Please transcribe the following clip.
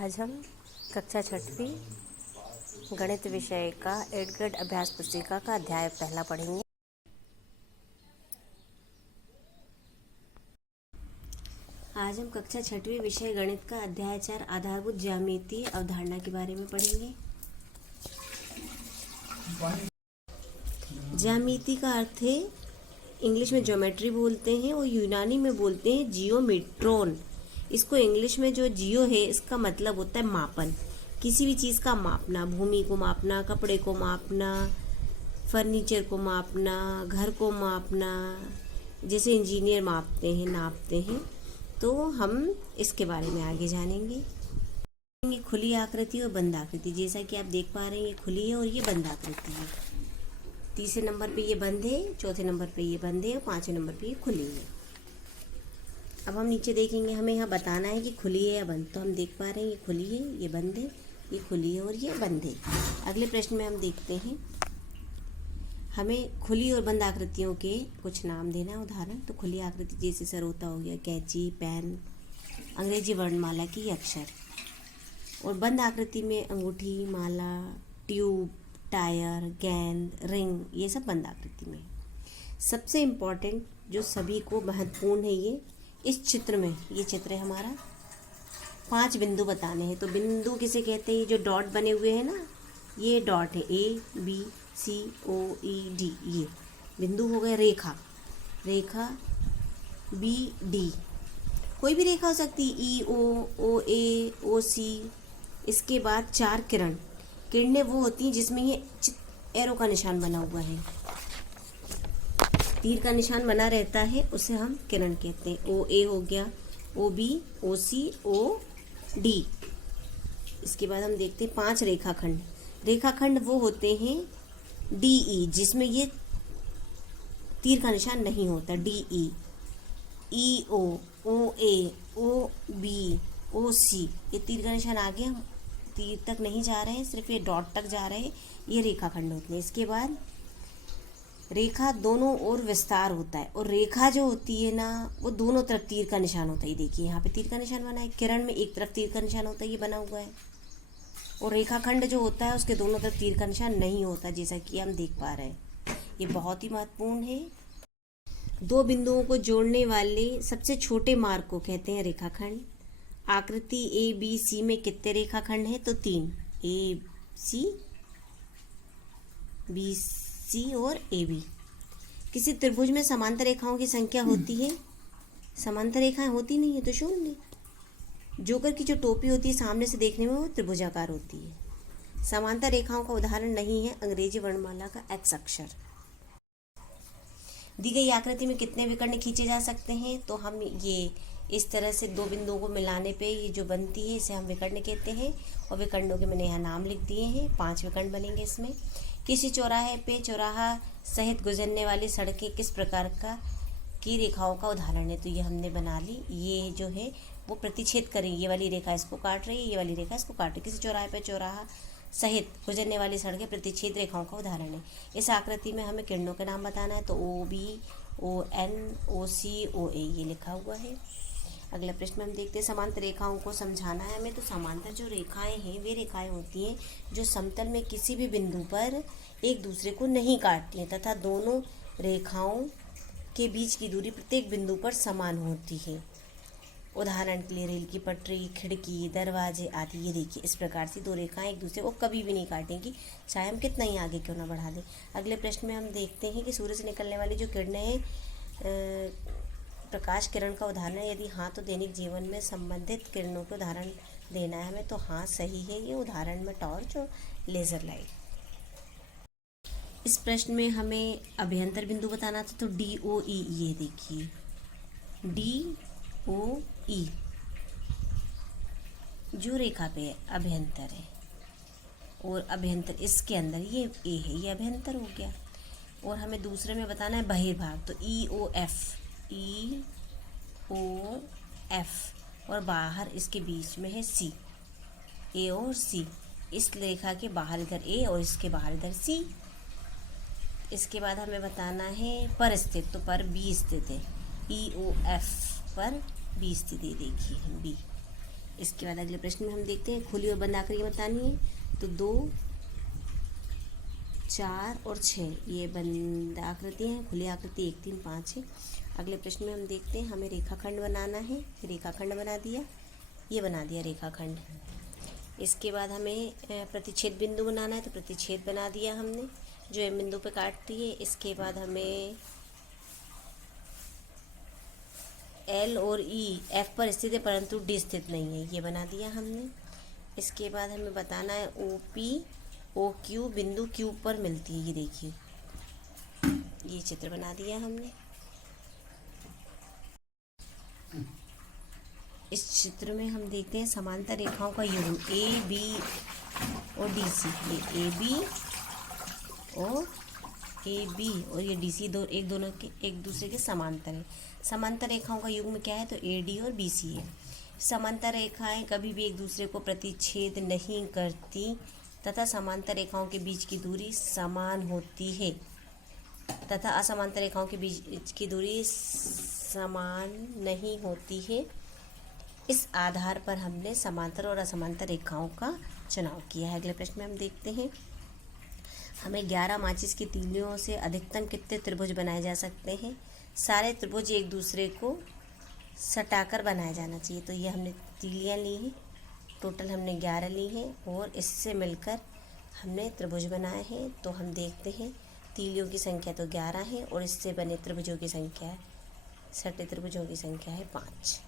आज हम कक्षा छठवीं गणित विषय का 8th ग्रेड अभ्यास पुस्तिका का अध्याय पहला पढ़ेंगे। आज हम कक्षा छठवीं विषय गणित का अध्याय 4 आधारभूत ज्यामितीय अवधारणा के बारे में पढ़ेंगे। ज्यामिति का अर्थ है, इंग्लिश में ज्योमेट्री बोलते हैं और यूनानी में बोलते हैं जियोमेट्रॉन। इसको इंग्लिश में जो जियो है इसका मतलब होता है मापन, किसी भी चीज़ का मापना, भूमि को मापना, कपड़े को मापना, फर्नीचर को मापना, घर को मापना, जैसे इंजीनियर मापते हैं, नापते हैं। तो हम इसके बारे में आगे जानेंगे। खुली आकृति और बंद आकृति, जैसा कि आप देख पा रहे हैं ये खुली है और ये बंद आकृति है। तीसरे नंबर पे ये बंद है, चौथे नंबर पे ये बंद है और पांचवें नंबर पे ये खुली है। अब हम नीचे देखेंगे, हमें यहाँ बताना है कि खुली है या बंद। तो हम देख पा रहे हैं ये खुली है, ये बंद है, ये खुली है और ये बंद है। अगले प्रश्न में हम देखते हैं, हमें खुली और बंद आकृतियों के कुछ नाम देना है, उदाहरण। तो खुली आकृति जैसे सरोता हो गया, कैंची, पेन, अंग्रेजी वर्णमाला की अक्षर। और बंद आकृति में अंगूठी, माला, ट्यूब, टायर, गेंद, रिंग, ये सब बंद आकृति में। सबसे इम्पॉर्टेंट जो सभी को महत्वपूर्ण है, ये इस चित्र में, ये चित्र है हमारा, 5 बिंदु बताने हैं। तो बिंदु किसे कहते हैं? जो डॉट बने हुए हैं ना, ये डॉट है, ABCOED, ये बिंदु हो गए। रेखा, रेखा BD, कोई भी रेखा हो सकती है, EO, OA, OC। इसके बाद 4 किरण, किरणें वो होती हैं जिसमें ये एरो का निशान बना हुआ है, तीर का निशान बना रहता है, उसे हम किरण कहते हैं। OA हो गया, OB, OC, OD। इसके बाद हम देखते हैं 5 रेखाखंड। रेखाखंड वो होते हैं DE, जिसमें ये तीर का निशान नहीं होता, DE, EO, OA, OB, OC। ये तीर का निशान आगे, हम तीर तक नहीं जा रहे हैं, सिर्फ ये डॉट तक जा रहे हैं, ये रेखाखंड होते हैं। इसके बाद रेखा दोनों ओर विस्तार होता है, और रेखा जो होती है ना, वो दोनों तरफ तीर का निशान होता है। देखिए यहाँ पे तीर का निशान बना है, किरण में एक तरफ तीर का निशान होता है, ये बना हुआ है। और रेखाखंड जो होता है उसके दोनों तरफ तीर का निशान नहीं होता, जैसा कि हम देख पा रहे हैं। ये बहुत ही महत्वपूर्ण है। 2 बिंदुओं को जोड़ने वाले सबसे छोटे मार्ग को कहते हैं रेखाखंड। आकृति ABC में कितने रेखाखंड हैं? तो 3, AC, BC और AB। किसी त्रिभुज में समांतर रेखाओं की संख्या होती है? समांतर रेखाएं होती नहीं है तो शून्य। जोकर की जो टोपी होती है सामने से देखने में वो त्रिभुजाकार होती है। समांतर रेखाओं का उदाहरण नहीं है अंग्रेजी वर्णमाला का X अक्षर। दी गई आकृति में कितने विकर्ण खींचे जा सकते हैं? तो हम ये इस तरह से 2 बिंदुओं को मिलाने पे ये जो बनती है इसे हम विकर्ण कहते हैं। और विकर्णों के मैंने यहाँ नाम लिख दिए हैं, 5 विकर्ण बनेंगे इसमें। किसी चौराहे पे चौराहा सहित गुजरने वाली सड़कें किस प्रकार की रेखाओं का उदाहरण है? तो ये हमने बना ली। ये जो है वो प्रतिच्छेद करें, ये वाली रेखा इसको काट रही है, ये वाली रेखा इसको काट रही है। किसी चौराहे पे चौराहा सहित गुजरने वाली सड़कें प्रतिच्छेद रेखाओं का उदाहरण है। इस आकृति में हमें किरणों के नाम बताना है, तो OB, ON, OC, OA ये लिखा हुआ है। अगला प्रश्न में हम देखते हैं, समांतर रेखाओं को समझाना है हमें। तो समांतर जो रेखाएं हैं वे रेखाएं होती हैं जो समतल में किसी भी बिंदु पर एक दूसरे को नहीं काटती हैं तथा दोनों रेखाओं के बीच की दूरी प्रत्येक बिंदु पर समान होती है। उदाहरण के लिए रेल की पटरी, खिड़की, दरवाजे आदि। ये देखिए इस प्रकार से 2 रेखाएं एक दूसरे को कभी भी नहीं काटेंगी, चाहे हम कितना ही आगे क्यों ना बढ़ा दें। अगले प्रश्न में हम देखते हैं कि सूर्य से निकलने वाली जो किरणें हैं प्रकाश किरण का उदाहरण है। यदि हाँ तो दैनिक जीवन में संबंधित किरणों के उदाहरण देना है हमें। तो हाँ सही है ये उदाहरण में टॉर्च और लेजर लाइट। इस प्रश्न में हमें अभ्यंतर बिंदु बताना था, तो DOE, ये देखिए DOE जो रेखा पे अभ्यंतर है, और अभ्यंतर इसके अंदर ये A है, ये अभ्यंतर हो गया। और हमें दूसरे में बताना है बहिर्भाग, तो EOF और बाहर इसके बीच में है C, A और C। इस रेखा के बाहर इधर A और इसके बाहर इधर C। इसके बाद हमें बताना है पर स्थित, तो पर B स्थित है, EOF पर B स्थिति देखिए B। इसके बाद अगले प्रश्न में हम देखते हैं खुली और बंद आकृति बतानी है। तो 2, 4 और 6 ये बंद आकृति हैं, खुली आकृति 1, 3, 5 है। अगले प्रश्न में हम देखते हैं हमें रेखाखंड बनाना है। रेखाखंड बना दिया, ये बना दिया रेखाखंड। इसके बाद हमें प्रतिच्छेद बिंदु बनाना है, तो प्रतिच्छेद बना दिया हमने जो एम बिंदु पे काटती है। इसके बाद हमें एल और ई एफ पर स्थित है परंतु डी स्थित नहीं है, ये बना दिया हमने। इसके बाद हमें बताना है ओ पी ओ क्यू बिंदु क्यू पर मिलती है, ये देखिए ये चित्र बना दिया हमने। इस चित्र में हम देखते हैं समांतर रेखाओं का युग्म ए बी और डी सी। ये ए बी और ये डी सी दोनों के एक दूसरे के समांतर है। समांतर रेखाओं का युग्म क्या है? तो ए डी और बी सी है। समांतर रेखाएं कभी भी एक दूसरे को प्रतिच्छेद नहीं करती तथा समांतर रेखाओं के बीच की दूरी समान होती है तथा असमांतर रेखाओं के बीच की दूरी समान नहीं होती है। इस आधार पर हमने समांतर और असमांतर रेखाओं का चुनाव किया है। अगले प्रश्न में हम देखते हैं हमें 11 माचिस की तीलियों से अधिकतम कितने त्रिभुज बनाए जा सकते हैं? सारे त्रिभुज एक दूसरे को सटाकर बनाया जाना चाहिए। तो ये हमने तीलियाँ ली हैं, टोटल हमने 11 ली हैं और इससे मिलकर हमने त्रिभुज बनाए हैं। तो हम देखते हैं तीलियों की संख्या तो 11 है और इससे बने त्रिभुजों की संख्या सटे त्रिभुजों की संख्या है 5।